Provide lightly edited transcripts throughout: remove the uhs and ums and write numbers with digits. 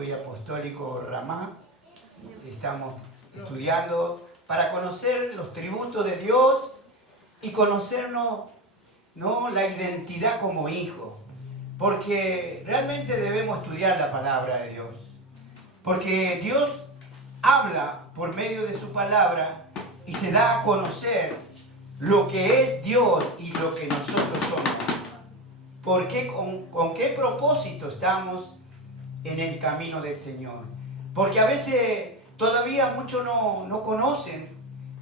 Soy apostólico Ramá. Estamos estudiando para conocer los tributos de Dios y conocernos, ¿no?, la identidad como hijo. Porque realmente debemos estudiar la palabra de Dios. Porque Dios habla por medio de su palabra y se da a conocer lo que es Dios y lo que nosotros somos. ¿Por qué, con qué propósito estamos en el camino del Señor? Porque a veces todavía muchos no conocen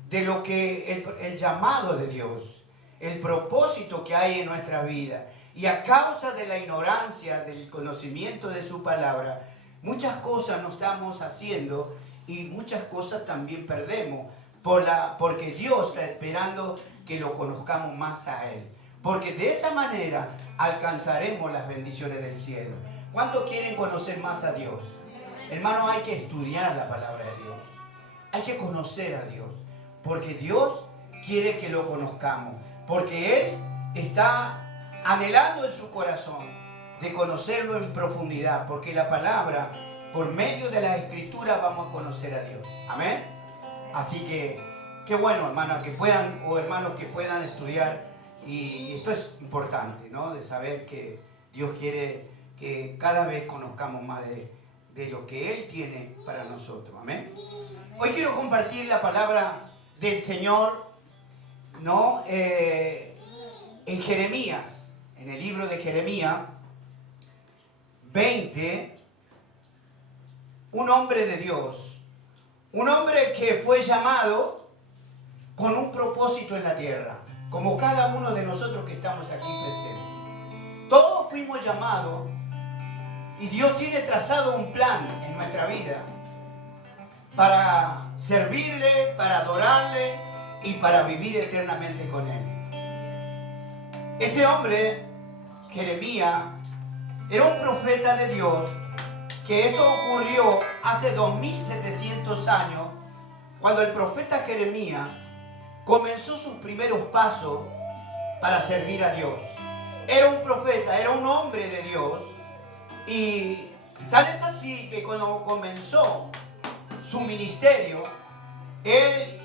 de lo que el llamado de Dios, el propósito que hay en nuestra vida. Y a causa de la ignorancia, del conocimiento de su palabra, muchas cosas no estamos haciendo y muchas cosas también perdemos. Porque Dios está esperando que lo conozcamos más a Él. Porque de esa manera alcanzaremos las bendiciones del cielo. ¿Cuántos quieren conocer más a Dios? Hermano, hay que estudiar la palabra de Dios. Hay que conocer a Dios. Porque Dios quiere que lo conozcamos. Porque Él está anhelando en su corazón de conocerlo en profundidad. Porque la palabra, por medio de la Escritura, vamos a conocer a Dios. Amén. Así que, qué bueno, hermanos, hermanos que puedan estudiar. Y esto es importante, ¿no? De saber que Dios quiere que cada vez conozcamos más de lo que Él tiene para nosotros. Amén. Hoy quiero compartir la palabra del Señor, ¿no? En Jeremías, en el libro de Jeremías 20, un hombre de Dios, un hombre que fue llamado con un propósito en la tierra, como cada uno de nosotros que estamos aquí presentes. Todos fuimos llamados y Dios tiene trazado un plan en nuestra vida para servirle, para adorarle y para vivir eternamente con Él. Este hombre, Jeremías, era un profeta de Dios, que esto ocurrió hace 2700 años, cuando el profeta Jeremías comenzó sus primeros pasos para servir a Dios. Era un profeta, era un hombre de Dios, y tal es así que cuando comenzó su ministerio, él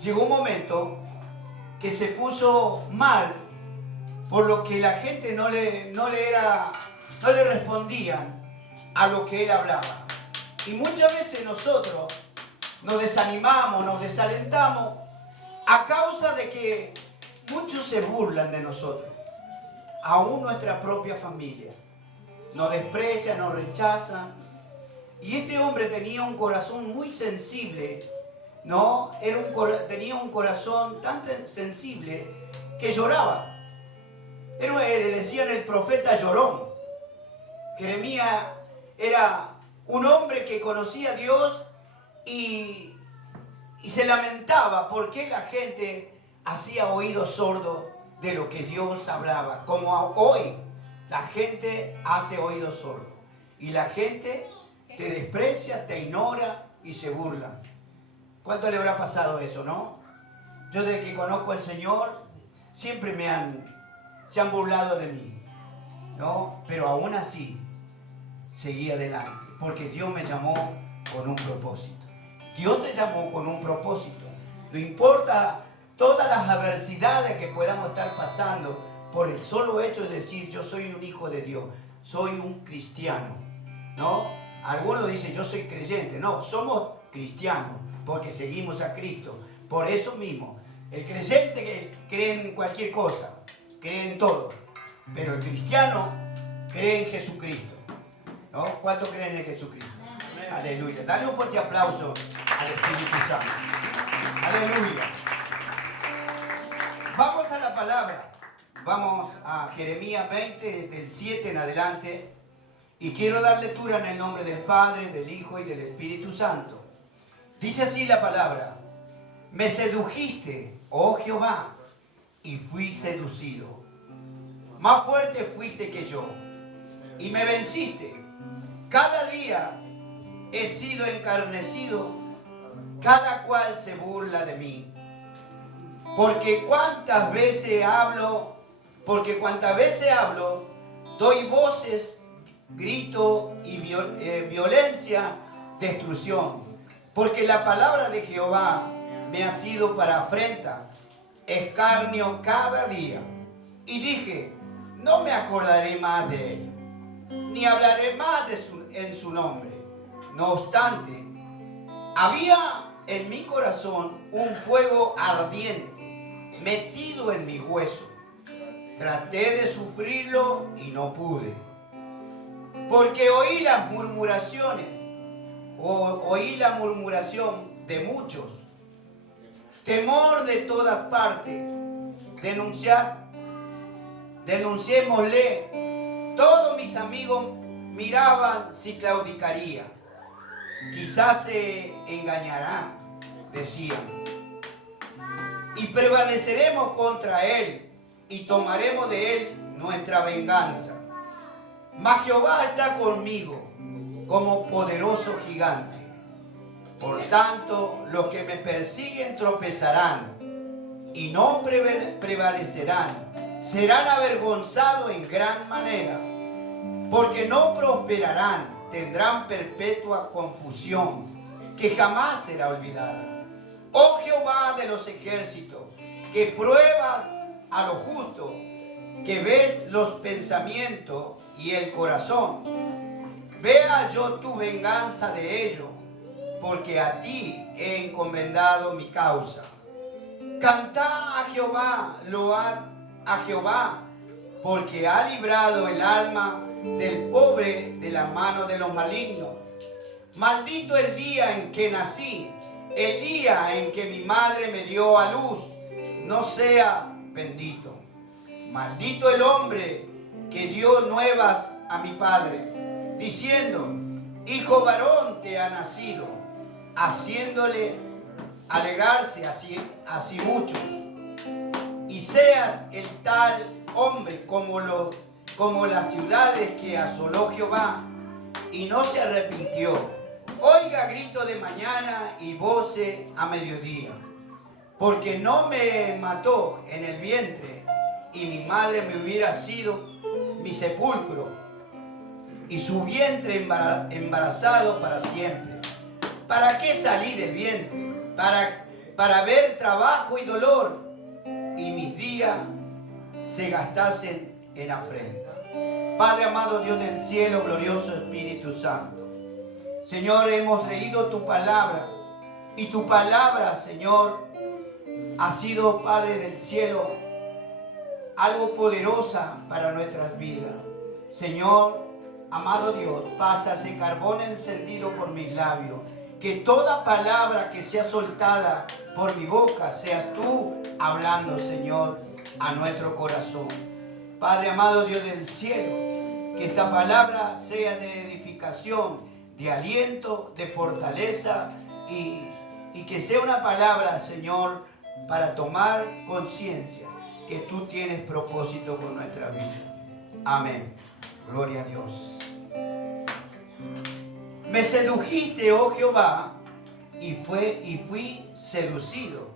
llegó un momento que se puso mal por lo que la gente no le respondían a lo que él hablaba. Y muchas veces nosotros nos desanimamos, nos desalentamos a causa de que muchos se burlan de nosotros, aún nuestra propia familia. Nos desprecian, nos rechazan. Y este hombre tenía un corazón muy sensible, ¿no? Tenía un corazón tan sensible que lloraba. Le decían el profeta llorón. Jeremías era un hombre que conocía a Dios y se lamentaba porque la gente hacía oídos sordos de lo que Dios hablaba. Como hoy la gente hace oídos sordos. Y la gente te desprecia, te ignora y se burla. ¿Cuánto le habrá pasado eso, no? Yo desde que conozco al Señor, siempre se han burlado de mí, ¿no? Pero aún así, seguí adelante. Porque Dios me llamó con un propósito. Dios te llamó con un propósito. No importa todas las adversidades que podamos estar pasando, por el solo hecho de decir yo soy un hijo de Dios, soy un cristiano, ¿no? Algunos dicen yo soy creyente. No, somos cristianos porque seguimos a Cristo. Por eso mismo, el creyente que cree en cualquier cosa, cree en todo, pero el cristiano cree en Jesucristo, ¿no? ¿Cuántos creen en Jesucristo? Amén. Aleluya. Dale un fuerte aplauso al Espíritu Santo. Aleluya. Vamos a la palabra. Vamos a Jeremías 20, del 7 en adelante. Y quiero dar lectura en el nombre del Padre, del Hijo y del Espíritu Santo. Dice así la palabra. Me sedujiste, oh Jehová, y fui seducido. Más fuerte fuiste que yo, y me venciste. Cada día he sido encarnecido, cada cual se burla de mí. Porque cuantas veces hablo, doy voces grito y violencia, destrucción. Porque la palabra de Jehová me ha sido para afrenta, escarnio cada día. Y dije, no me acordaré más de él, ni hablaré más en su nombre. No obstante, había en mi corazón un fuego ardiente, metido en mi hueso. Traté de sufrirlo y no pude. Porque oí las murmuraciones, oí la murmuración de muchos. Temor de todas partes. Denunciémosle. Todos mis amigos miraban si claudicaría. Quizás se engañará, decían. Y prevaleceremos contra él y tomaremos de él nuestra venganza. Mas Jehová está conmigo como poderoso gigante. Por tanto, los que me persiguen tropezarán y no prevalecerán. Serán avergonzados en gran manera, porque no prosperarán. Tendrán perpetua confusión, que jamás será olvidada. Oh Jehová de los ejércitos, que pruebas a lo justo, que ves los pensamientos y el corazón. Vea yo tu venganza de ellos, porque a ti he encomendado mi causa. Cantad a Jehová, load a Jehová, porque ha librado el alma del pobre de la mano de los malignos. Maldito el día en que nací, el día en que mi madre me dio a luz, no sea bendito. Maldito el hombre que dio nuevas a mi padre, diciendo, hijo varón te ha nacido, haciéndole alegrarse así muchos. Y sea el tal hombre como las ciudades que asoló Jehová, y no se arrepintió. Oiga grito de mañana y voces a mediodía. Porque no me mató en el vientre, y mi madre me hubiera sido mi sepulcro, y su vientre embarazado para siempre. ¿Para qué salí del vientre? Para ver trabajo y dolor, y mis días se gastasen en afrenta. Padre amado, Dios del cielo, glorioso Espíritu Santo, Señor, hemos leído tu palabra, y tu palabra, Señor, ha sido, Padre del cielo, algo poderosa para nuestras vidas. Señor, amado Dios, pasa ese carbón encendido por mis labios, que toda palabra que sea soltada por mi boca, seas tú hablando, Señor, a nuestro corazón. Padre amado, Dios del cielo, que esta palabra sea de edificación, de aliento, de fortaleza, y que sea una palabra, Señor, para tomar conciencia que tú tienes propósito con nuestra vida. Amén. Gloria a Dios. Me sedujiste, oh Jehová, y fui seducido.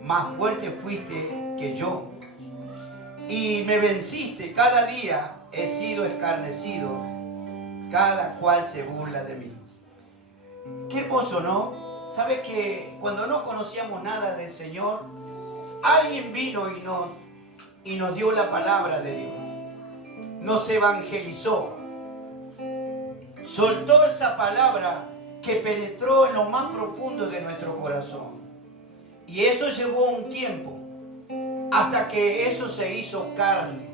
Más fuerte fuiste que yo. Y me venciste. Cada día he sido escarnecido. Cada cual se burla de mí. Qué hermoso, ¿no? ¿Sabes que cuando no conocíamos nada del Señor, alguien vino y nos dio la palabra de Dios? Nos evangelizó. Soltó esa palabra que penetró en lo más profundo de nuestro corazón. Y eso llevó un tiempo, hasta que eso se hizo carne.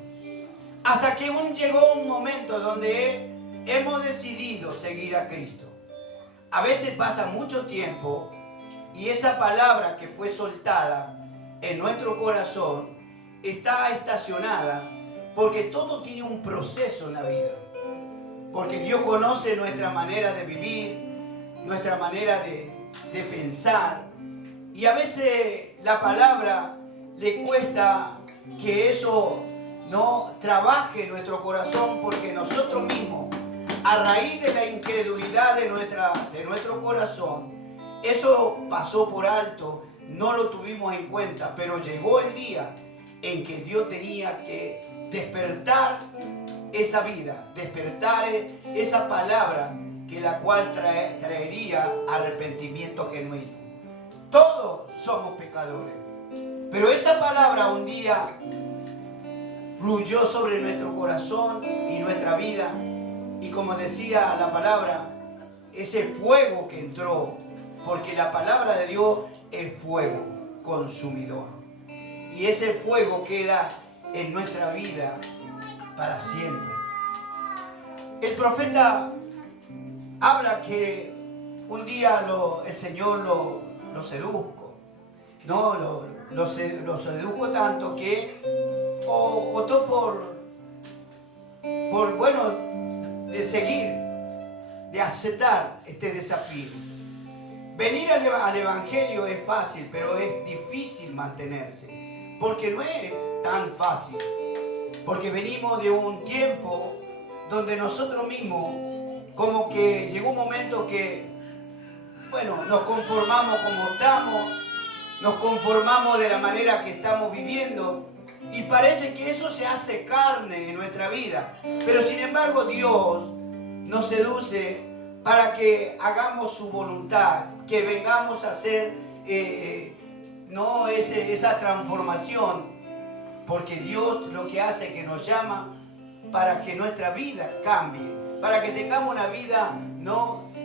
Hasta que llegó un momento donde hemos decidido seguir a Cristo. A veces pasa mucho tiempo y esa palabra que fue soltada en nuestro corazón está estacionada, porque todo tiene un proceso en la vida. Porque Dios conoce nuestra manera de vivir, nuestra manera de pensar. Y a veces la palabra le cuesta que eso no trabaje en nuestro corazón, porque nosotros mismos, a raíz de la incredulidad de nuestro corazón, eso pasó por alto, no lo tuvimos en cuenta, pero llegó el día en que Dios tenía que despertar esa vida, despertar esa palabra que la cual traería arrepentimiento genuino. Todos somos pecadores, pero esa palabra un día fluyó sobre nuestro corazón y nuestra vida, y como decía la palabra, ese fuego que entró, porque la palabra de Dios es fuego consumidor, y ese fuego queda en nuestra vida para siempre. El profeta habla que un día el Señor lo sedujo, ¿no? Lo sedujo tanto que optó por de seguir, de aceptar este desafío. Venir al Evangelio es fácil, pero es difícil mantenerse, porque no es tan fácil, porque venimos de un tiempo donde nosotros mismos, como que llegó un momento que, nos conformamos como estamos, nos conformamos de la manera que estamos viviendo, y parece que eso se hace carne en nuestra vida. Pero sin embargo Dios nos seduce para que hagamos su voluntad, que vengamos a hacer esa transformación, porque Dios lo que hace es que nos llama para que nuestra vida cambie, para que tengamos una vida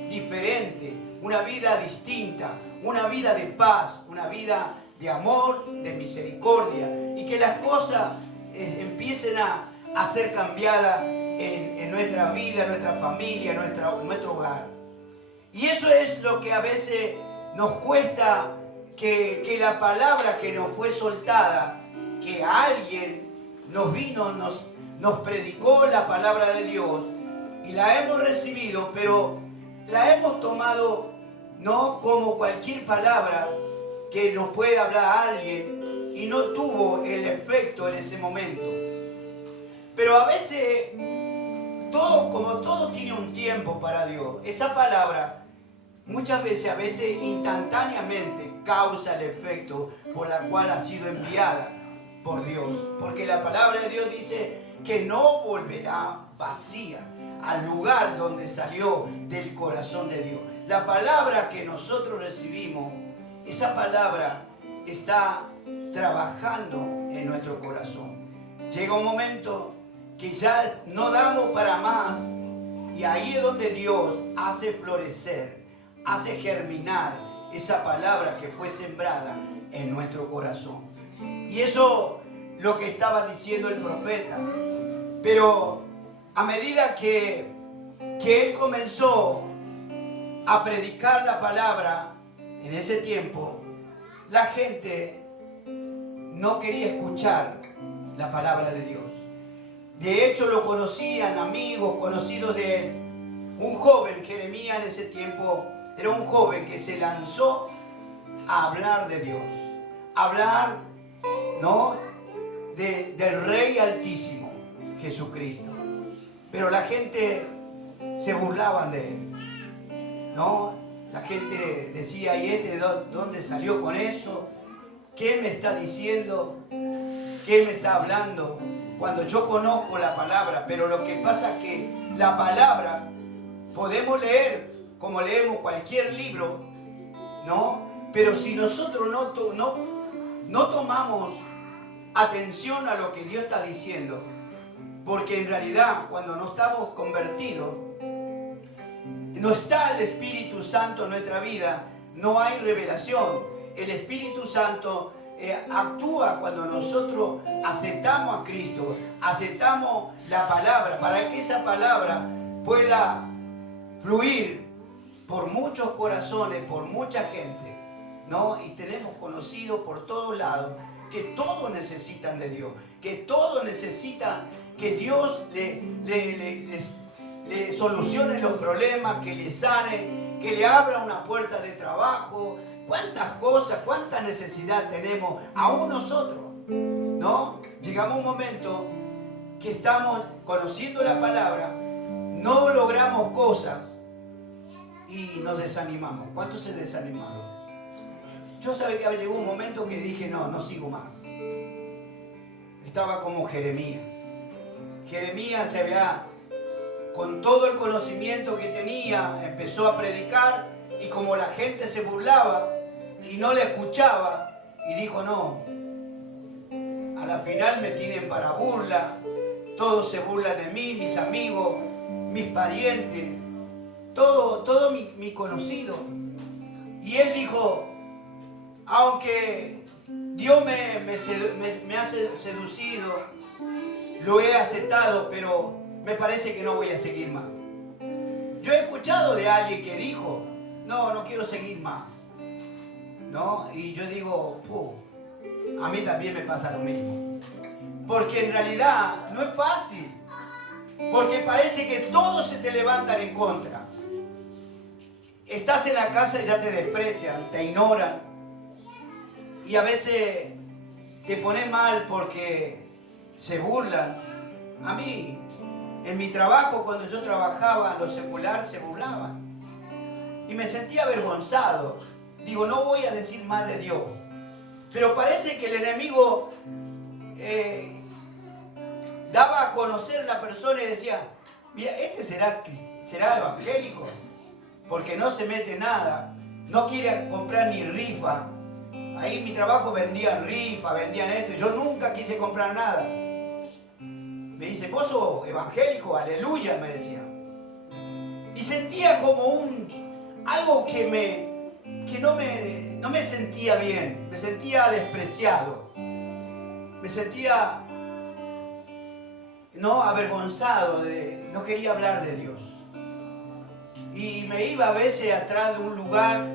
diferente, una vida distinta, una vida de paz, una vida de amor, de misericordia, y que las cosas empiecen a ser cambiadas en nuestra vida, en nuestra familia, en nuestro hogar. Y eso es lo que a veces nos cuesta, que la palabra que nos fue soltada, que alguien nos vino, nos predicó la palabra de Dios, y la hemos recibido, pero la hemos tomado no como cualquier palabra que nos puede hablar alguien, y no tuvo el efecto en ese momento. Pero a veces, como todo tiene un tiempo para Dios, esa palabra muchas veces, a veces instantáneamente, causa el efecto por la cual ha sido enviada por Dios. Porque la palabra de Dios dice que no volverá vacía al lugar donde salió del corazón de Dios. La palabra que nosotros recibimos, esa palabra está trabajando en nuestro corazón. Llega un momento que ya no damos para más, y ahí es donde Dios hace florecer, hace germinar esa palabra que fue sembrada en nuestro corazón. Y eso lo que estaba diciendo el profeta. Pero a medida que él comenzó a predicar la palabra en ese tiempo, la gente no quería escuchar la palabra de Dios. De hecho, lo conocían amigos, conocidos de él. Un joven, Jeremías en ese tiempo, era un joven que se lanzó a hablar de Dios, a hablar, del Rey Altísimo, Jesucristo. Pero la gente se burlaban de él, La gente decía, ¿y este dónde salió con eso? ¿Qué me está diciendo? ¿Qué me está hablando? Cuando yo conozco la palabra. Pero lo que pasa es que la palabra podemos leer como leemos cualquier libro, pero si nosotros no tomamos atención a lo que Dios está diciendo, porque en realidad cuando no estamos convertidos, no está el Espíritu Santo en nuestra vida, no hay revelación. El Espíritu Santo actúa cuando nosotros aceptamos a Cristo, aceptamos la palabra, para que esa palabra pueda fluir por muchos corazones, por mucha gente, Y tenemos conocido por todos lados que todos necesitan de Dios, que todos necesitan que Dios le solucione los problemas, que le sane, que le abra una puerta de trabajo. Cuántas cosas, cuánta necesidad tenemos, aún nosotros, Llegamos a un momento que estamos conociendo la palabra, no logramos cosas y nos desanimamos. ¿Cuántos se desanimaron? Yo sabía que llegó un momento que dije, no sigo más. Estaba como Jeremías. Jeremías con todo el conocimiento que tenía, empezó a predicar, y como la gente se burlaba y no le escuchaba, y dijo: no, a la final me tienen para burla, todos se burlan de mí, mis amigos, mis parientes, todo mi conocido. Y él dijo: aunque Dios me ha seducido, lo he aceptado, pero me parece que no voy a seguir más. Yo he escuchado de alguien que dijo: no quiero seguir más, ¿no? Y yo digo: a mí también me pasa lo mismo. Porque en realidad no es fácil. Porque parece que todos se te levantan en contra. Estás en la casa y ya te desprecian, te ignoran. Y a veces te pones mal porque se burlan. A mí, en mi trabajo, cuando yo trabajaba en lo secular, se burlaban. Y me sentía avergonzado. Digo: no voy a decir más de Dios. Pero parece que el enemigo daba a conocer la persona y decía: mira, este será evangélico, porque no se mete nada, no quiere comprar ni rifa. Ahí en mi trabajo vendían rifa, vendían esto, y yo nunca quise comprar nada. Me dice: vos sos evangélico, aleluya, me decía. Y sentía como algo que no me sentía bien, me sentía despreciado, me sentía avergonzado, no quería hablar de Dios. Y me iba a veces atrás de un lugar,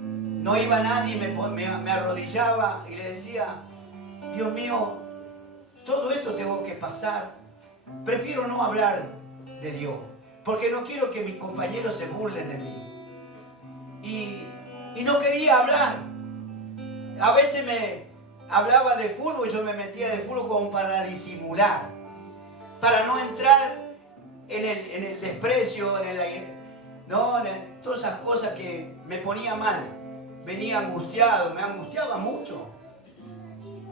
no iba nadie, me arrodillaba y le decía: Dios mío, todo esto tengo que pasar, prefiero no hablar de Dios, porque no quiero que mis compañeros se burlen de mí. Y no quería hablar. A veces me hablaba de fútbol y yo me metía de fútbol como para disimular, para no entrar en el desprecio, en todas esas cosas que me ponía mal. Venía angustiado, me angustiaba mucho,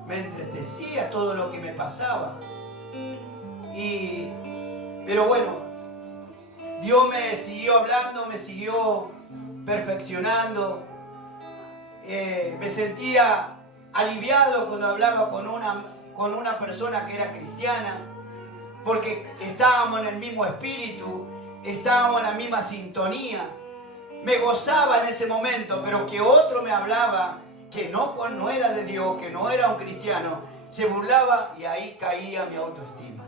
me entristecía todo lo que me pasaba. Pero bueno, Dios me siguió hablando, me siguió perfeccionando. Me sentía aliviado cuando hablaba con una persona que era cristiana, porque estábamos en el mismo espíritu, estábamos en la misma sintonía. Me gozaba en ese momento, pero que otro me hablaba que no era de Dios, que no era un cristiano, se burlaba, y ahí caía mi autoestima.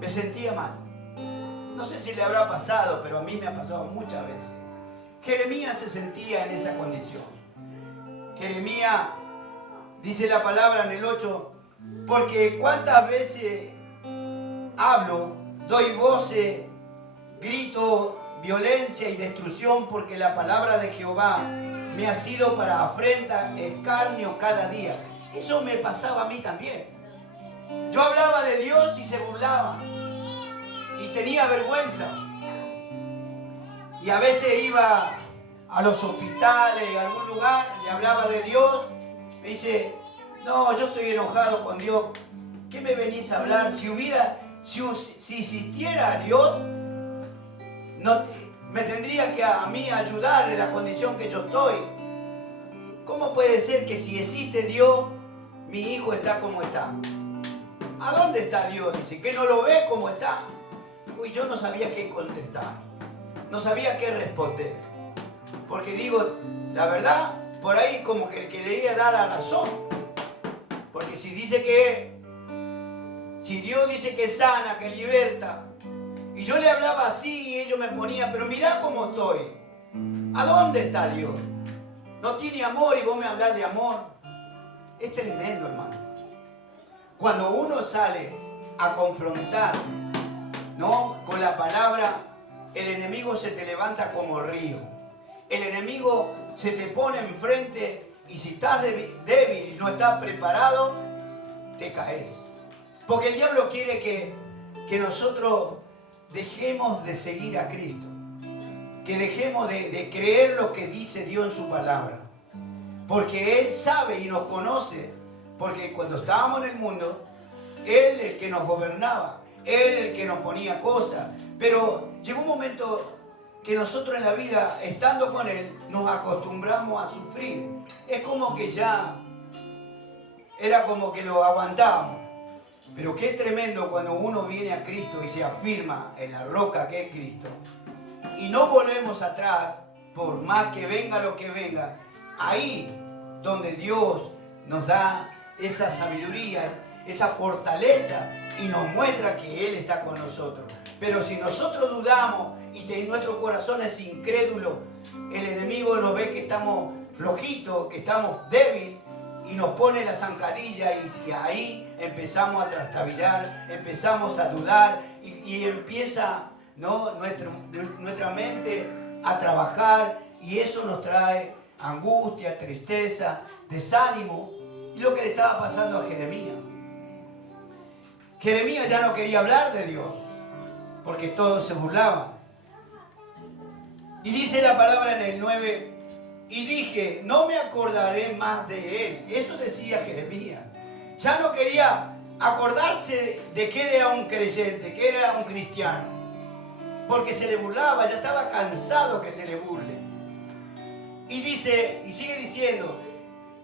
Me sentía mal. No sé si le habrá pasado, pero a mí me ha pasado muchas veces. Jeremías se sentía en esa condición. Jeremías, dice la palabra en el 8, porque cuántas veces hablo, doy voces, grito violencia y destrucción, porque la palabra de Jehová me ha sido para afrenta, escarnio cada día. Eso me pasaba a mí también. Yo hablaba de Dios y se burlaba, y tenía vergüenza. Y a veces iba a los hospitales, a algún lugar, le hablaba de Dios, me dice: no, yo estoy enojado con Dios. ¿Qué me venís a hablar? Si existiera Dios, me tendría que a mí ayudar en la condición que yo estoy. ¿Cómo puede ser que si existe Dios, mi hijo está como está? ¿A dónde está Dios? Dice, ¿que no lo ve como está? Uy, yo no sabía qué contestar, no sabía qué responder. Porque digo, la verdad, por ahí como que el que leía da la razón. Porque si Dios dice que sana, que liberta, y yo le hablaba así y ellos me ponían, pero mirá cómo estoy. ¿A dónde está Dios? No tiene amor y vos me hablas de amor. Es tremendo, hermano. Cuando uno sale a confrontar, ¿no?, con la palabra, el enemigo se te levanta como río. El enemigo se te pone enfrente y si estás débil y no estás preparado, te caes. Porque el diablo quiere que nosotros dejemos de seguir a Cristo, que dejemos de creer lo que dice Dios en su palabra. Porque Él sabe y nos conoce, porque cuando estábamos en el mundo, Él el que nos gobernaba, Él el que nos ponía cosas. Pero llegó un momento que nosotros en la vida, estando con Él, nos acostumbramos a sufrir. Es como que ya, era como que lo aguantábamos. Pero qué tremendo cuando uno viene a Cristo y se afirma en la roca que es Cristo. Y no volvemos atrás, por más que venga lo que venga. Ahí donde Dios nos da esa sabiduría, esa fortaleza y nos muestra que Él está con nosotros. Pero si nosotros dudamos y nuestro corazón es incrédulo, el enemigo nos ve que estamos flojitos, que estamos débiles y nos pone la zancadilla y ahí empezamos a trastabillar, empezamos a dudar y empieza, ¿no?, nuestra mente a trabajar y eso nos trae angustia, tristeza, desánimo. Y lo que le estaba pasando a Jeremías. Jeremías ya no quería hablar de Dios, porque todos se burlaban. Y dice la palabra en el 9, y dije, no me acordaré más de él. Eso decía Jeremías. Ya no quería acordarse de que él era un creyente, que era un cristiano, porque se le burlaba, ya estaba cansado que se le burle. Y dice, y sigue diciendo,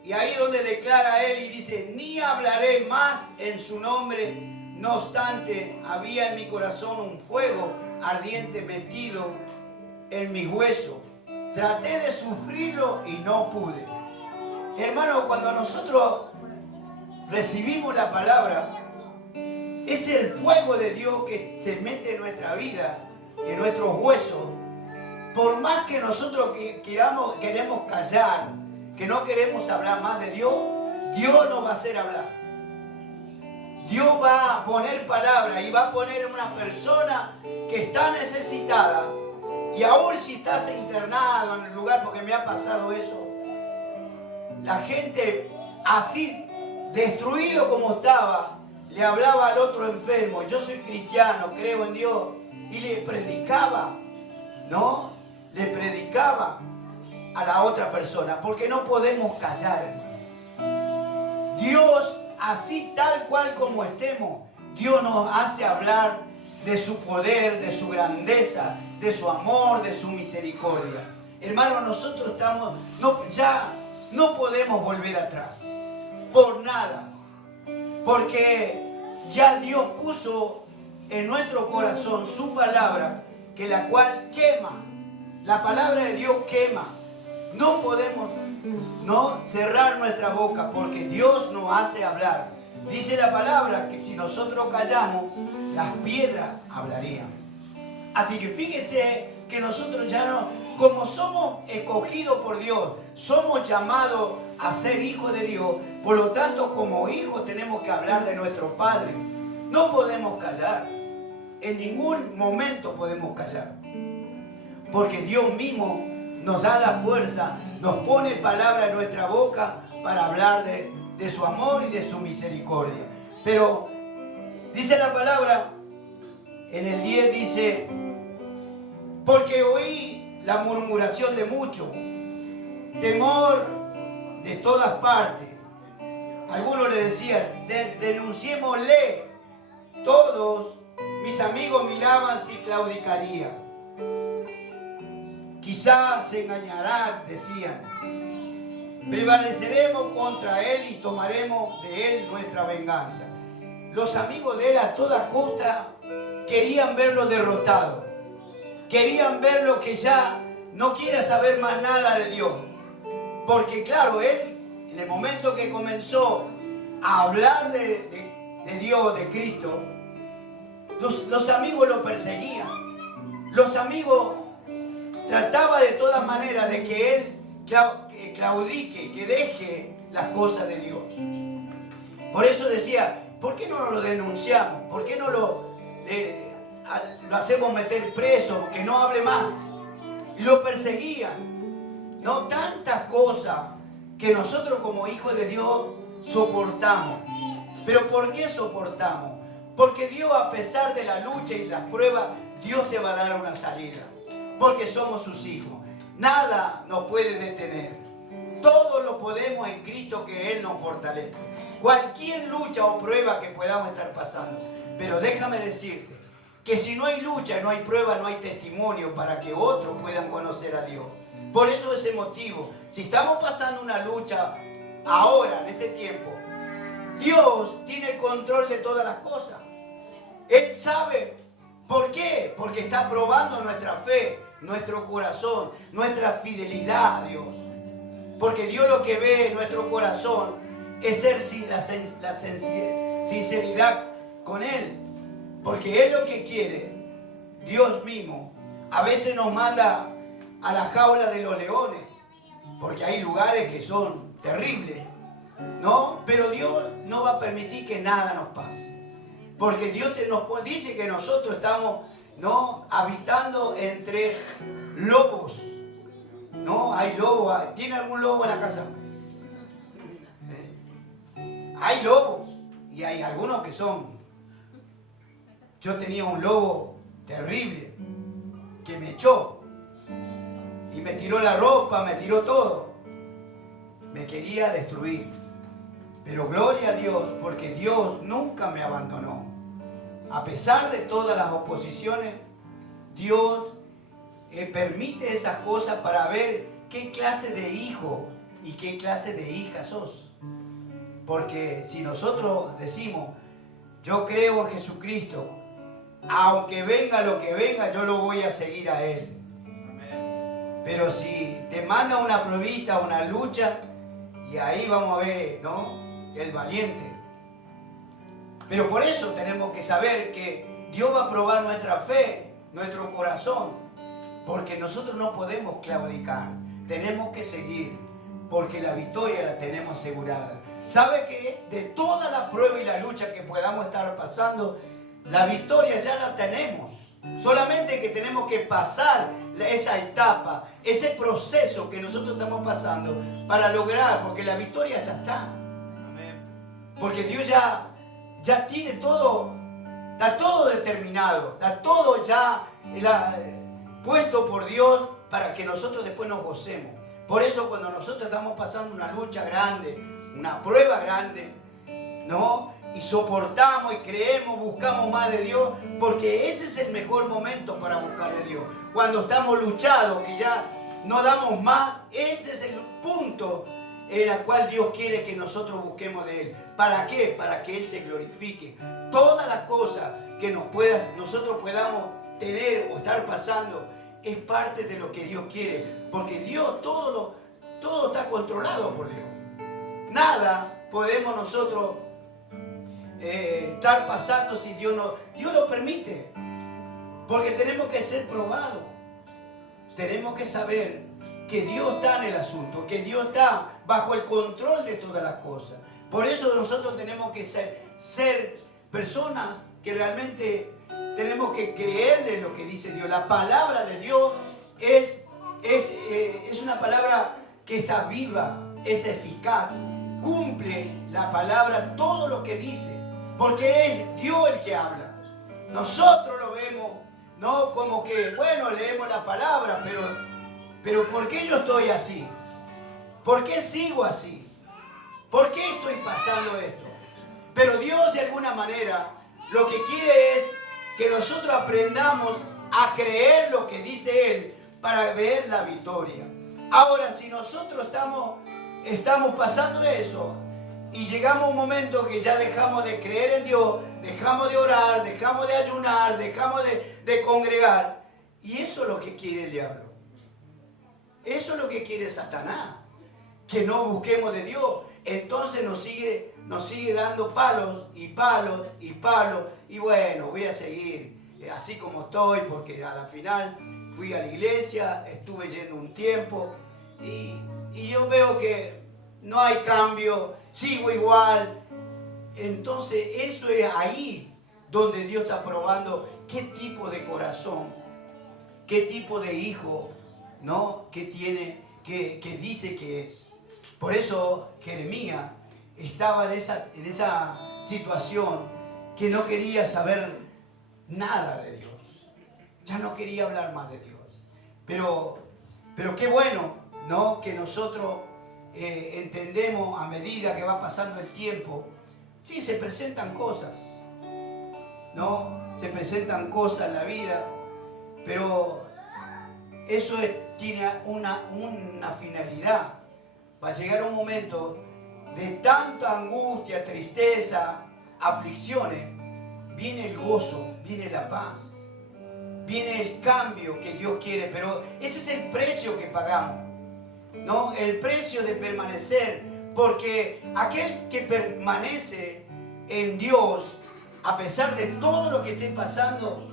y ahí donde declara él y dice, ni hablaré más en su nombre. No obstante, había en mi corazón un fuego ardiente metido en mi hueso. Traté de sufrirlo y no pude. Hermano, cuando nosotros recibimos la palabra, es el fuego de Dios que se mete en nuestra vida, en nuestros huesos. Por más que nosotros queremos callar, que no queremos hablar más de Dios, Dios nos va a hacer hablar. Dios va a poner palabra y va a poner una persona que está necesitada. Y aún si estás internado en el lugar, porque me ha pasado eso, la gente así destruido como estaba, le hablaba al otro enfermo, yo soy cristiano, creo en Dios, y le predicaba, ¿no? Le predicaba a la otra persona, porque no podemos callar, hermano. Dios, así tal cual como estemos, Dios nos hace hablar de su poder, de su grandeza, de su amor, de su misericordia. Hermano, nosotros ya no podemos volver atrás, por nada, porque ya Dios puso en nuestro corazón su palabra, que la cual quema. La palabra de Dios quema. No podemos cerrar nuestra boca, porque Dios nos hace hablar. Dice la palabra que si nosotros callamos, las piedras hablarían. Así que fíjense que nosotros ya no, como somos escogidos por Dios, somos llamados a ser hijos de Dios, por lo tanto como hijos tenemos que hablar de nuestro Padre. No podemos callar, en ningún momento podemos callar, porque Dios mismo nos da la fuerza, nos pone palabra en nuestra boca para hablar de su amor y de su misericordia. Pero dice la palabra, en el 10 dice, porque oí la murmuración de muchos, temor de todas partes. Algunos le decían, denunciémosle. Todos mis amigos miraban si claudicaría. Quizás se engañará, decían. Prevaleceremos contra él y tomaremos de él nuestra venganza. Los amigos de él a toda costa querían verlo derrotado. Querían verlo que ya no quiera saber más nada de Dios. Porque claro, él en el momento que comenzó a hablar de Dios, de Cristo, los amigos lo perseguían. Los amigos trataban de todas maneras de que él claudique, que deje las cosas de Dios. Por eso decía, ¿por qué no lo denunciamos? ¿Por qué no lo hacemos meter preso, que no hable más? Y lo perseguían. No, tantas cosas que nosotros como hijos de Dios soportamos. ¿Pero por qué soportamos? Porque Dios, a pesar de la lucha y la prueba, Dios te va a dar una salida. Porque somos sus hijos. Nada nos puede detener. Todo todo lo podemos en Cristo que Él nos fortalece. Cualquier lucha o prueba que podamos estar pasando. Pero déjame decirte que si no hay lucha, no hay prueba, no hay testimonio para que otros puedan conocer a Dios. Por eso ese motivo, si estamos pasando una lucha ahora, en este tiempo, Dios tiene control de todas las cosas. Él sabe. ¿Por qué? Porque está probando nuestra fe, nuestro corazón, nuestra fidelidad a Dios. Porque Dios lo que ve en nuestro corazón es ser la sinceridad con Él. Porque Él lo que quiere, Dios mismo, a veces nos manda a la jaula de los leones. Porque hay lugares que son terribles, ¿no? Pero Dios no va a permitir que nada nos pase. Porque Dios nos dice que nosotros estamos, ¿no?, habitando entre lobos. ¿No? Hay lobos. ¿Tiene algún lobo en la casa? Hay lobos. Y hay algunos que son. Yo tenía un lobo terrible que me echó. Y me tiró la ropa, me tiró todo. Me quería destruir. Pero gloria a Dios, porque Dios nunca me abandonó. A pesar de todas las oposiciones, Dios permite esas cosas para ver qué clase de hijo y qué clase de hija sos. Porque si nosotros decimos, yo creo en Jesucristo, aunque venga lo que venga, yo lo voy a seguir a Él. Pero si te manda una pruebita, una lucha, y ahí vamos a ver, ¿no?, el valiente. Pero por eso tenemos que saber que Dios va a probar nuestra fe, nuestro corazón. Porque nosotros no podemos claudicar. Tenemos que seguir. Porque la victoria la tenemos asegurada. ¿Sabe que de toda la prueba y la lucha que podamos estar pasando, la victoria ya la tenemos? Solamente que tenemos que pasar esa etapa, ese proceso que nosotros estamos pasando para lograr, porque la victoria ya está. Porque Dios ya tiene todo, está todo determinado, está todo ya puesto por Dios para que nosotros después nos gocemos. Por eso cuando nosotros estamos pasando una lucha grande, una prueba grande, ¿no?, y soportamos y creemos, buscamos más de Dios, porque ese es el mejor momento para buscar de Dios. Cuando estamos luchados, que ya no damos más, ese es el punto en el cual Dios quiere que nosotros busquemos de Él. ¿Para qué? Para que Él se glorifique. Todas las cosas que nosotros podamos tener o estar pasando es parte de lo que Dios quiere. Porque Dios, todo está controlado por Dios. Nada podemos nosotros estar pasando si Dios lo permite. Porque tenemos que ser probados. Tenemos que saber que Dios está en el asunto, que Dios está bajo el control de todas las cosas. Por eso nosotros tenemos que ser personas que realmente tenemos que creerle lo que dice Dios. La palabra de Dios es una palabra que está viva, es eficaz, cumple la palabra todo lo que dice, porque es Dios el que habla. Nosotros lo vemos, no como que, bueno, leemos la palabra, pero ¿por qué yo estoy así? ¿Por qué sigo así? ¿Por qué estoy pasando esto? Pero Dios de alguna manera lo que quiere es que nosotros aprendamos a creer lo que dice Él para ver la victoria. Ahora, si nosotros estamos pasando eso y llegamos a un momento que ya dejamos de creer en Dios, dejamos de orar, dejamos de ayunar, dejamos de congregar, y eso es lo que quiere el diablo. Eso es lo que quiere Satanás, que no busquemos de Dios. Entonces nos sigue dando palos y palos y palos. Y bueno, voy a seguir así como estoy, porque a la final fui a la iglesia, estuve yendo un tiempo y yo veo que no hay cambio, sigo igual. Entonces eso es ahí donde Dios está probando qué tipo de corazón, qué tipo de hijo, ¿no?, que tiene, que dice que es. Por eso Jeremías estaba en esa situación que no quería saber nada de Dios. Ya no quería hablar más de Dios. Pero qué bueno, ¿no?, que nosotros entendemos a medida que va pasando el tiempo, sí se presentan cosas, ¿no? Se presentan cosas en la vida, pero eso tiene una finalidad. Va a llegar un momento de tanta angustia, tristeza, aflicciones, viene el gozo, viene la paz, viene el cambio que Dios quiere, pero ese es el precio que pagamos, ¿no? El precio de permanecer, porque aquel que permanece en Dios, a pesar de todo lo que esté pasando,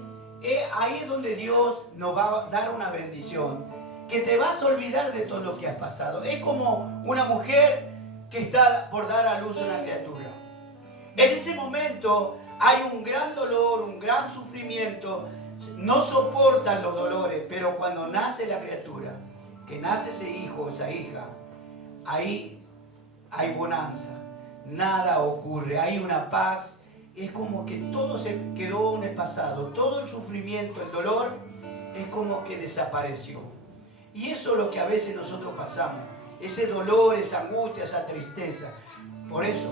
ahí es donde Dios nos va a dar una bendición, que te vas a olvidar de todo lo que has pasado. Es como una mujer que está por dar a luz a una criatura. En ese momento hay un gran dolor, un gran sufrimiento, no soportan los dolores, pero cuando nace la criatura, que nace ese hijo, esa hija, ahí hay bonanza, nada ocurre, hay una paz. Es como que todo se quedó en el pasado, todo el sufrimiento, el dolor, es como que desapareció. Y eso es lo que a veces nosotros pasamos, ese dolor, esa angustia, esa tristeza. Por eso,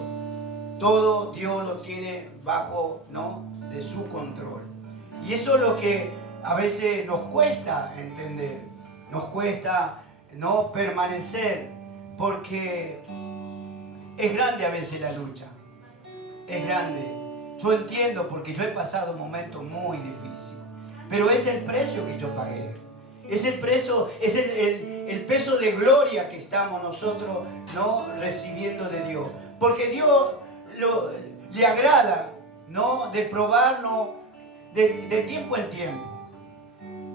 todo Dios lo tiene bajo, ¿no?, de su control. Y eso es lo que a veces nos cuesta entender, nos cuesta, ¿no?, permanecer, porque es grande a veces la lucha, es grande. Yo entiendo porque yo he pasado momentos muy difíciles, pero es el precio que yo pagué. Es el precio, es el peso de gloria que estamos nosotros, ¿no?, recibiendo de Dios. Porque Dios le agrada, ¿no?, de probarnos de tiempo en tiempo.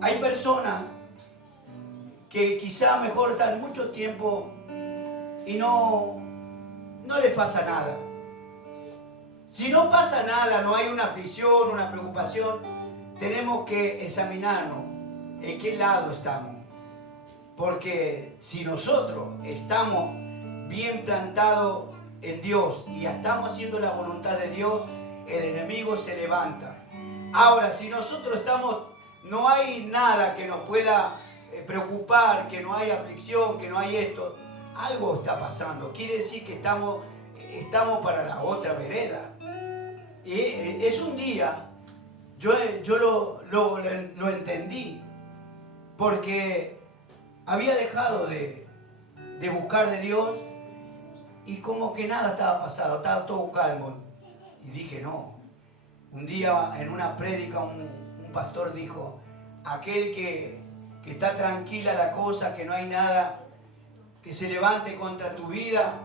Hay personas que quizá mejor están mucho tiempo y no les pasa nada. Si no pasa nada, no hay una aflicción, una preocupación, tenemos que examinarnos en qué lado estamos. Porque si nosotros estamos bien plantados en Dios y estamos haciendo la voluntad de Dios, el enemigo se levanta. Ahora, si nosotros estamos, no hay nada que nos pueda preocupar, que no hay aflicción, que no hay esto, algo está pasando. Quiere decir que estamos para la otra vereda. Y es un día, yo lo entendí, porque había dejado de buscar de Dios y como que nada estaba pasando, estaba todo calmo. Y dije, no. Un día en una prédica un pastor dijo, aquel que está tranquila la cosa, que no hay nada que se levante contra tu vida,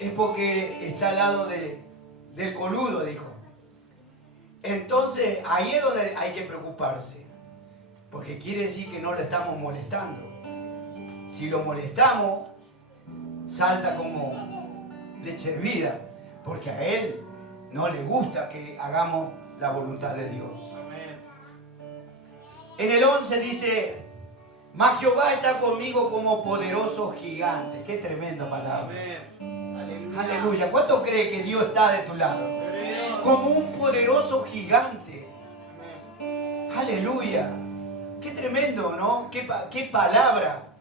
es porque está al lado del coludo, dijo. Entonces, ahí es donde hay que preocuparse, porque quiere decir que no lo estamos molestando. Si lo molestamos, salta como leche hervida, porque a él no le gusta que hagamos la voluntad de Dios. Amén. En el 11 dice, mas Jehová está conmigo como poderoso gigante. Qué tremenda palabra. Amén. Aleluya. Aleluya. ¿Cuánto cree que Dios está de tu lado? Como un poderoso gigante. Aleluya. Qué tremendo, ¿no? Qué palabra.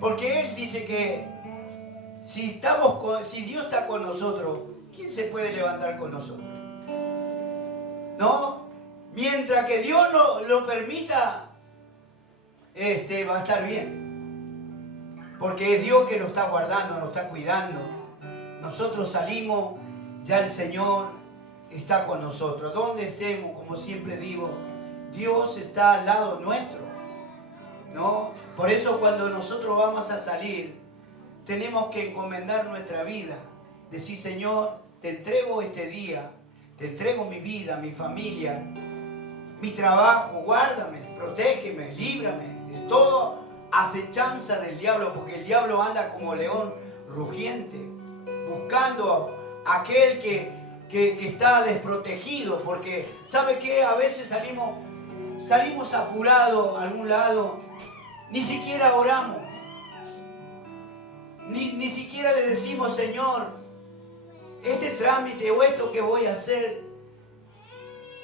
Porque Él dice que si Dios está con nosotros, ¿quién se puede levantar con nosotros? ¿No? Mientras que Dios lo permita, va a estar bien. Porque es Dios que nos está guardando, nos está cuidando. Nosotros salimos, ya el Señor está con nosotros. Donde estemos, como siempre digo, Dios está al lado nuestro, ¿no? Por eso cuando nosotros vamos a salir, tenemos que encomendar nuestra vida. Decir, Señor, te entrego este día, te entrego mi vida, mi familia, mi trabajo, guárdame, protégeme, líbrame de toda acechanza del diablo, porque el diablo anda como león rugiente, buscando a aquel que está desprotegido, porque ¿sabe qué? A veces salimos apurados a algún lado, ni siquiera oramos, ni siquiera le decimos, Señor, este trámite o esto que voy a hacer,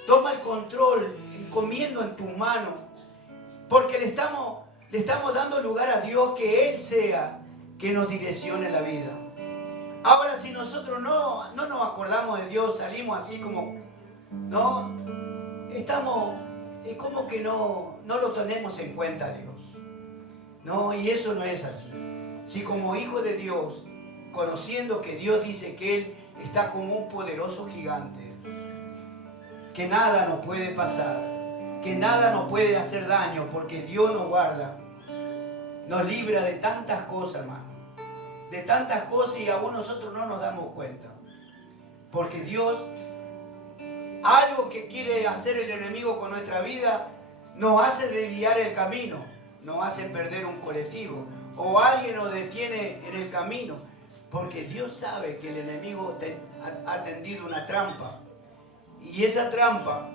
toma el control, encomiendo en tus manos, porque le estamos dando lugar a Dios que Él sea que nos direccione la vida. Ahora, si nosotros no nos acordamos de Dios, salimos así como, ¿no? Es como que no lo tenemos en cuenta a Dios. No, y eso no es así. Si como hijo de Dios, conociendo que Dios dice que Él está como un poderoso gigante, que nada nos puede pasar, que nada nos puede hacer daño, porque Dios nos guarda, nos libra de tantas cosas, hermano. De tantas cosas, y aún nosotros no nos damos cuenta. Porque Dios, algo que quiere hacer el enemigo con nuestra vida, nos hace desviar el camino, nos hace perder un colectivo, o alguien nos detiene en el camino, porque Dios sabe que el enemigo ha tendido una trampa, y esa trampa,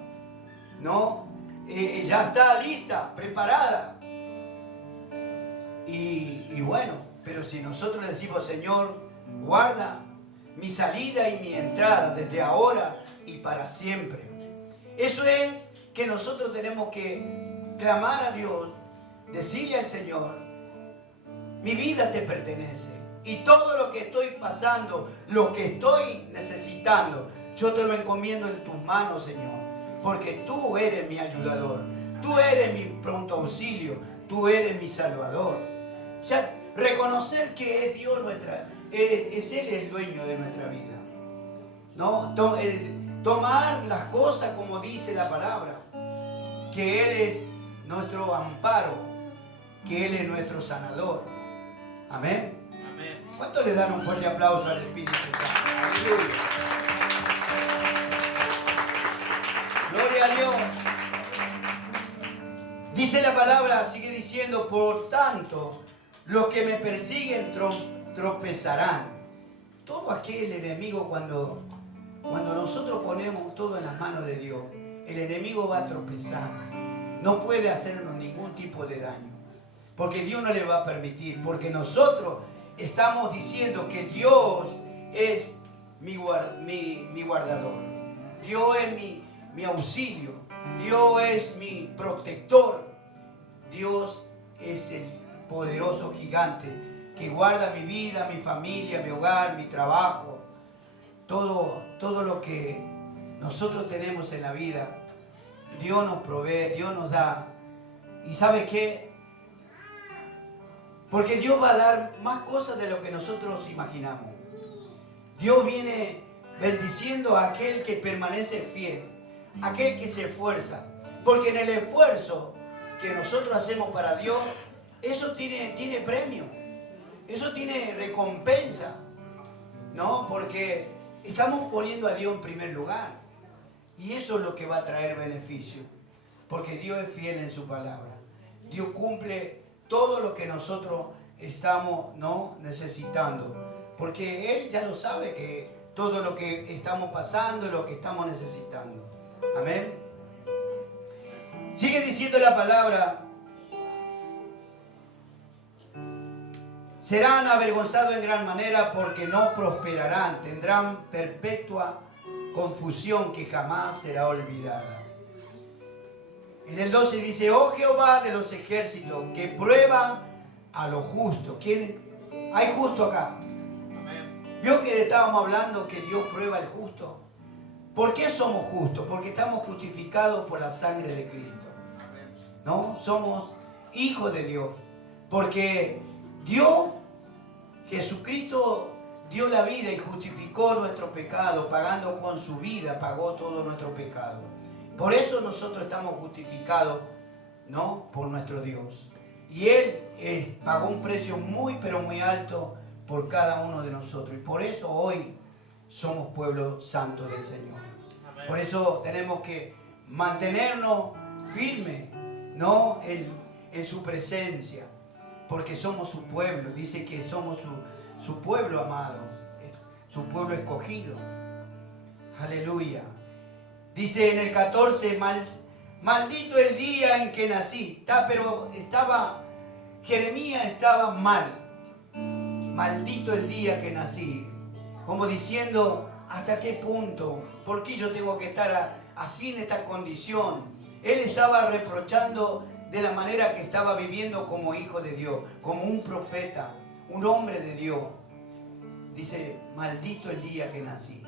¿no? Ya está lista, preparada, y bueno, pero si nosotros le decimos, Señor, guarda mi salida y mi entrada desde ahora y para siempre. Eso es que nosotros tenemos que clamar a Dios, decirle al Señor, mi vida te pertenece. Y todo lo que estoy pasando, lo que estoy necesitando, yo te lo encomiendo en tus manos, Señor. Porque tú eres mi ayudador, tú eres mi pronto auxilio, tú eres mi salvador. O sea, reconocer que es Dios es Él el dueño de nuestra vida. ¿No? Tomar las cosas como dice la palabra, que Él es nuestro amparo, que Él es nuestro sanador. Amén. Amén. ¿Cuánto le dan un fuerte aplauso al Espíritu Santo? Aleluya. Gloria a Dios. Dice la palabra, sigue diciendo, por tanto, los que me persiguen tropezarán. Todo aquel enemigo, cuando nosotros ponemos todo en las manos de Dios, el enemigo va a tropezar. No puede hacernos ningún tipo de daño. Porque Dios no le va a permitir. Porque nosotros estamos diciendo que Dios es mi guardador. Dios es mi auxilio. Dios es mi protector. Dios es el poderoso gigante que guarda mi vida, mi familia, mi hogar, mi trabajo, todo lo que nosotros tenemos en la vida. Dios nos provee, Dios nos da. ¿Y sabe qué? Porque Dios va a dar más cosas de lo que nosotros imaginamos. Dios viene bendiciendo a aquel que permanece fiel, aquel que se esfuerza. Porque en el esfuerzo que nosotros hacemos para Dios, eso tiene premio, eso tiene recompensa, ¿no? Porque estamos poniendo a Dios en primer lugar. Y eso es lo que va a traer beneficio. Porque Dios es fiel en su palabra. Dios cumple todo lo que nosotros estamos, ¿no?, necesitando. Porque Él ya lo sabe, que todo lo que estamos pasando, lo que estamos necesitando. Amén. Sigue diciendo la palabra. Serán avergonzados en gran manera porque no prosperarán. Tendrán perpetua confusión que jamás será olvidada. En el 12 dice, oh Jehová de los ejércitos, que prueba a los justos. ¿Quién? ¿Hay justo acá? Amén. ¿Vio que estábamos hablando que Dios prueba al justo? ¿Por qué somos justos? Porque estamos justificados por la sangre de Cristo. ¿No? Somos hijos de Dios. Porque Jesucristo dio la vida y justificó nuestro pecado, pagando con su vida, pagó todo nuestro pecado. Por eso nosotros estamos justificados, ¿no?, por nuestro Dios. Y Él pagó un precio muy, pero muy alto por cada uno de nosotros. Y por eso hoy somos pueblo santo del Señor. Amén. Por eso tenemos que mantenernos firmes, ¿no?, en su presencia. Porque somos su pueblo. Dice que somos su pueblo amado, su pueblo escogido. Aleluya. Dice en el 14, maldito el día en que nací. Pero Jeremías estaba mal. Maldito el día que nací. Como diciendo, ¿hasta qué punto? ¿Por qué yo tengo que estar así en esta condición? Él estaba reprochando de la manera que estaba viviendo como hijo de Dios, como un profeta, un hombre de Dios, dice, maldito el día que nací.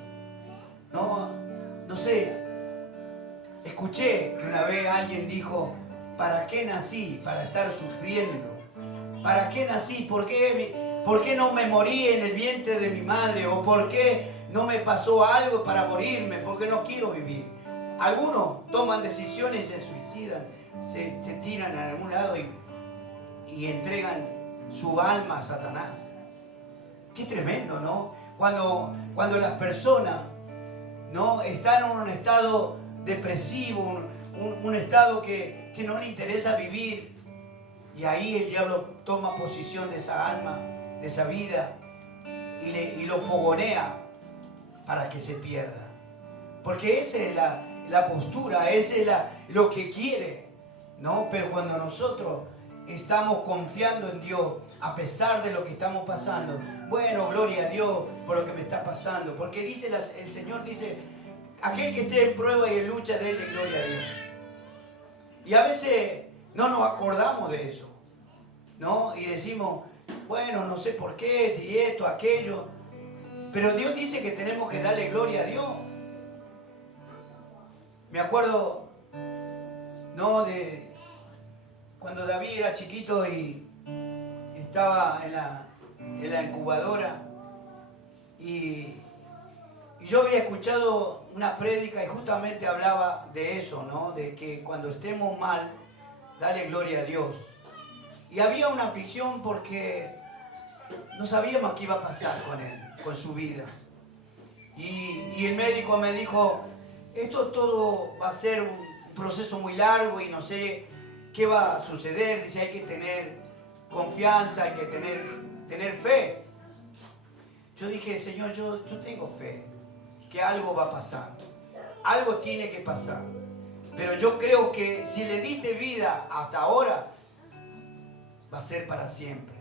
No sé, escuché que una vez alguien dijo, ¿para qué nací? Para estar sufriendo. ¿Para qué nací? ¿Por qué no me morí en el vientre de mi madre? ¿O por qué no me pasó algo para morirme? Porque no quiero vivir. Algunos toman decisiones y se suicidan, se tiran a algún lado y entregan su alma a Satanás. Qué tremendo, ¿no? Cuando las personas, ¿no?, están en un estado depresivo, un estado que no le interesa vivir, y ahí el diablo toma posesión de esa alma, de esa vida, y lo fogonea para que se pierda. Porque esa es la postura, esa es lo que quiere, ¿no? Pero cuando nosotros estamos confiando en Dios, a pesar de lo que estamos pasando, bueno, gloria a Dios por lo que me está pasando, porque dice el Señor dice, aquel que esté en prueba y en lucha, denle gloria a Dios. Y a veces no nos acordamos de eso, ¿no? Y decimos, bueno, no sé por qué, y esto, aquello, pero Dios dice que tenemos que darle gloria a Dios. Me acuerdo, ¿no?, de cuando David era chiquito y estaba en la incubadora, y yo había escuchado una prédica y justamente hablaba de eso, ¿no?, de que cuando estemos mal, dale gloria a Dios. Y había una aflicción porque no sabíamos qué iba a pasar con él, con su vida. Y el médico me dijo, esto todo va a ser un proceso muy largo y no sé qué va a suceder. Dice, hay que tener confianza, hay que tener fe. Yo dije, Señor, yo tengo fe, que algo va a pasar. Algo tiene que pasar. Pero yo creo que si le diste vida hasta ahora, va a ser para siempre.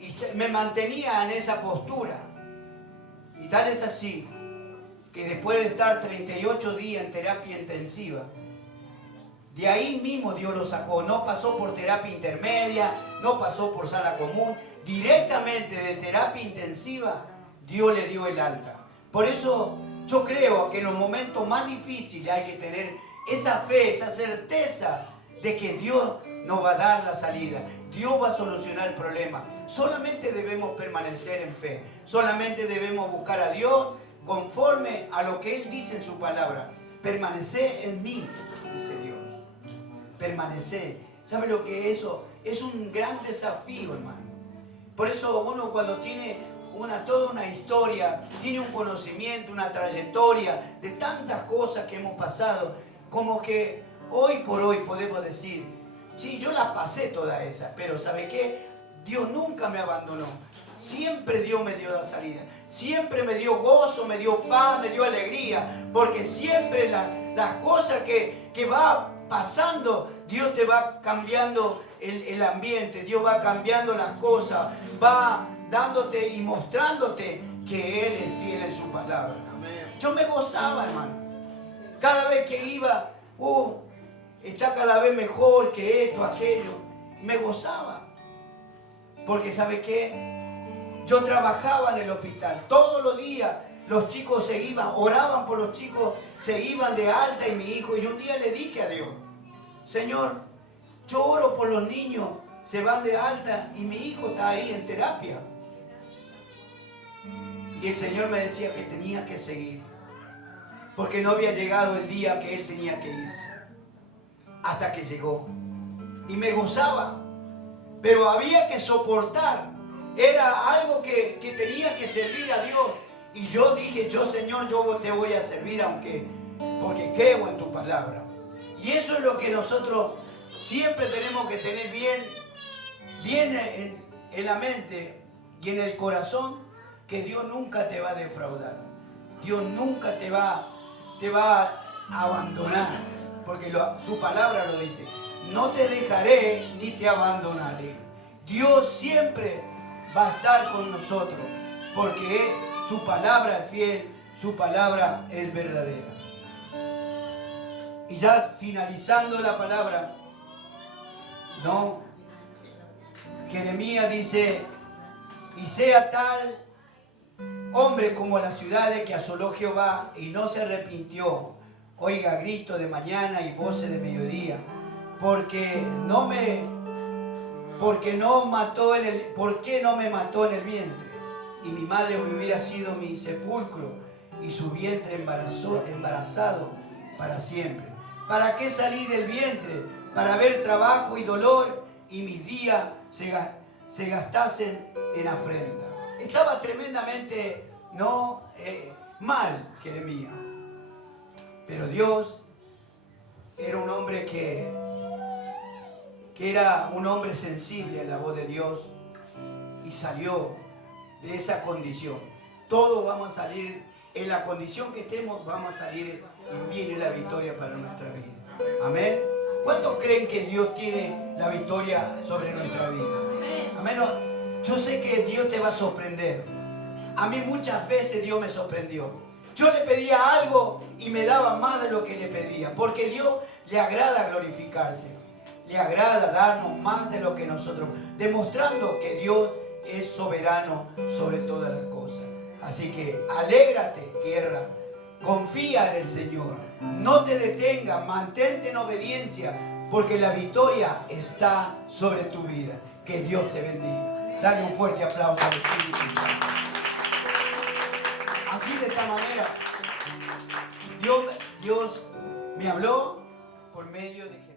Y me mantenía en esa postura. Y tal es así, que después de estar 38 días en terapia intensiva, de ahí mismo Dios lo sacó. No pasó por terapia intermedia, no pasó por sala común. Directamente de terapia intensiva, Dios le dio el alta. Por eso yo creo que en los momentos más difíciles hay que tener esa fe, esa certeza de que Dios nos va a dar la salida. Dios va a solucionar el problema. Solamente debemos permanecer en fe. Solamente debemos buscar a Dios conforme a lo que Él dice en su palabra. Permanecer en mí, dice Dios. Permanecer. ¿Sabe lo que es eso? Es un gran desafío, hermano. Por eso uno cuando tiene toda una historia, tiene un conocimiento, una trayectoria de tantas cosas que hemos pasado, como que hoy por hoy podemos decir, sí, yo las pasé todas esas, pero ¿sabe qué? Dios nunca me abandonó. Siempre Dios me dio la salida. Siempre me dio gozo, me dio paz, me dio alegría. Porque siempre las cosas que va pasando, Dios te va cambiando el ambiente. Dios va cambiando las cosas. Va dándote y mostrándote que Él es fiel en su palabra. Yo me gozaba, hermano. Cada vez que iba, está cada vez mejor que esto, aquello. Me gozaba. Porque ¿sabe qué? Yo trabajaba en el hospital. Todos los días los chicos se iban, oraban por los chicos, se iban de alta y mi hijo. Y un día le dije a Dios, Señor, yo oro por los niños, se van de alta y mi hijo está ahí en terapia. Y el Señor me decía que tenía que seguir. Porque no había llegado el día que él tenía que irse. Hasta que llegó. Y me gozaba. Pero había que soportar. Era algo que tenía que servir a Dios. Y yo dije, Señor, yo te voy a servir porque creo en tu palabra. Y eso es lo que nosotros siempre tenemos que tener bien en la mente y en el corazón, que Dios nunca te va a defraudar. Dios nunca te va a abandonar. Porque su palabra lo dice. No te dejaré ni te abandonaré. Dios siempre va a estar con nosotros. Porque su palabra es fiel, su palabra es verdadera. Y ya finalizando la palabra, ¿no? Jeremías dice, y sea tal hombre como las ciudades que asoló Jehová y no se arrepintió. Oiga grito de mañana y voces de mediodía, ¿por qué no me mató en el vientre? Y mi madre hubiera sido mi sepulcro y su vientre embarazado para siempre. ¿Para qué salí del vientre? Para ver trabajo y dolor, y mis días se gastasen en afrenta. Estaba tremendamente mal Jeremías. Pero Dios era un hombre que era un hombre sensible a la voz de Dios y salió de esa condición. Todos vamos a salir, en la condición que estemos, vamos a salir y viene la victoria para nuestra vida. Amén. ¿Cuántos creen que Dios tiene la victoria sobre nuestra vida? Amén. Yo sé que Dios te va a sorprender. A mí muchas veces Dios me sorprendió. Yo le pedía algo y me daba más de lo que le pedía, porque Dios le agrada glorificarse, le agrada darnos más de lo que nosotros, demostrando que Dios es soberano sobre todas las cosas. Así que alégrate, tierra, confía en el Señor, no te detengas, mantente en obediencia, porque la victoria está sobre tu vida. Que Dios te bendiga. Dale un fuerte aplauso al Espíritu Santo. Así de esta manera, Dios me habló por medio de Jesús.